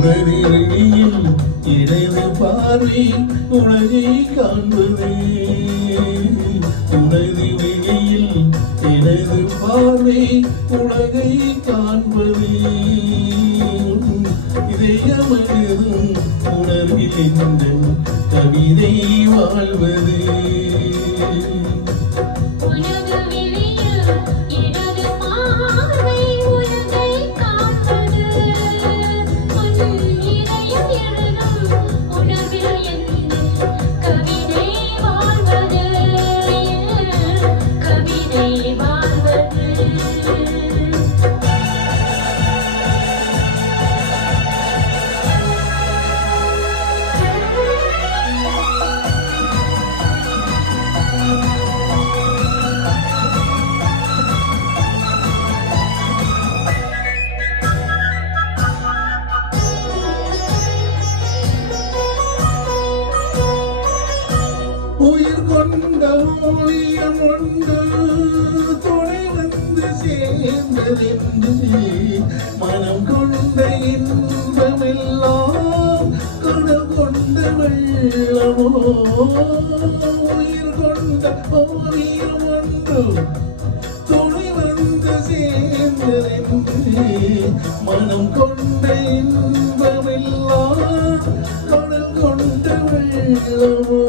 உனதில் இடது பார்வை உலகை காண்பது உனது வெளியில் இடது பார்வை உலகை காண்பது இதயமனதும் உணர்வில் எங்கள் கவிதை வாழ்வது உயிர் கொண்ட ஊழியம் உண்டு துணை வந்து சேர்ந்ததென்று மனம் கொண்ட இன்பமெல்லாம் கடல் கொண்ட வெள்ளமோ உயிர் கொண்ட ஊழியம் உண்டு துணை வந்து சேர்ந்ததென்று மனம் கொண்ட இன்பமெல்லாம் கடல் கொண்ட வெள்ளமோ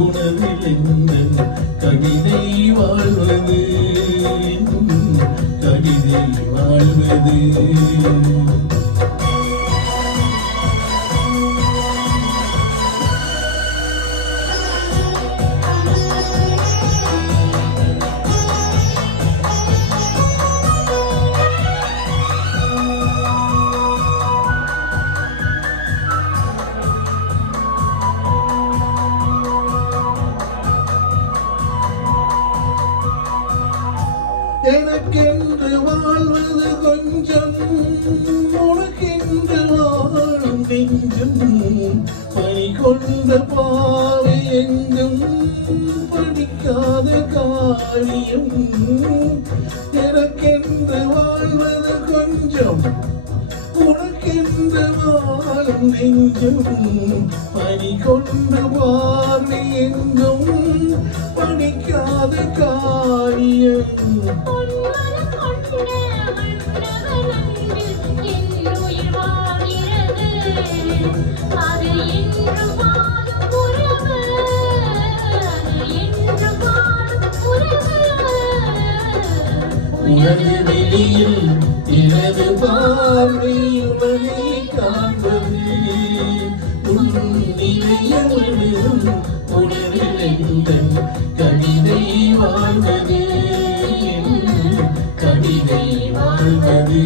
உணவில் என்ன கவிதை வாழ்வது கவிதை வாழ்வது எனக்கென்று வாழ்வது கொஞ்சம் உனக்கென்று வாழும் நெஞ்சும் பனி கொண்ட பாவை எங்கும் படிக்காத காரியம் எனக்கென்று வாழ்வது கொஞ்சம் உனக்கென்று வாழும் நெஞ்சும் பனி கொண்ட பார்வை எங்கும் படிக்காத காரியம் உனது வெளியில் எனது பார்வை உலகை காண்பது உன் நிலையம் உணர்வில் எங்கள் கவிதை வாழ்வது கவிதை வாழ்வது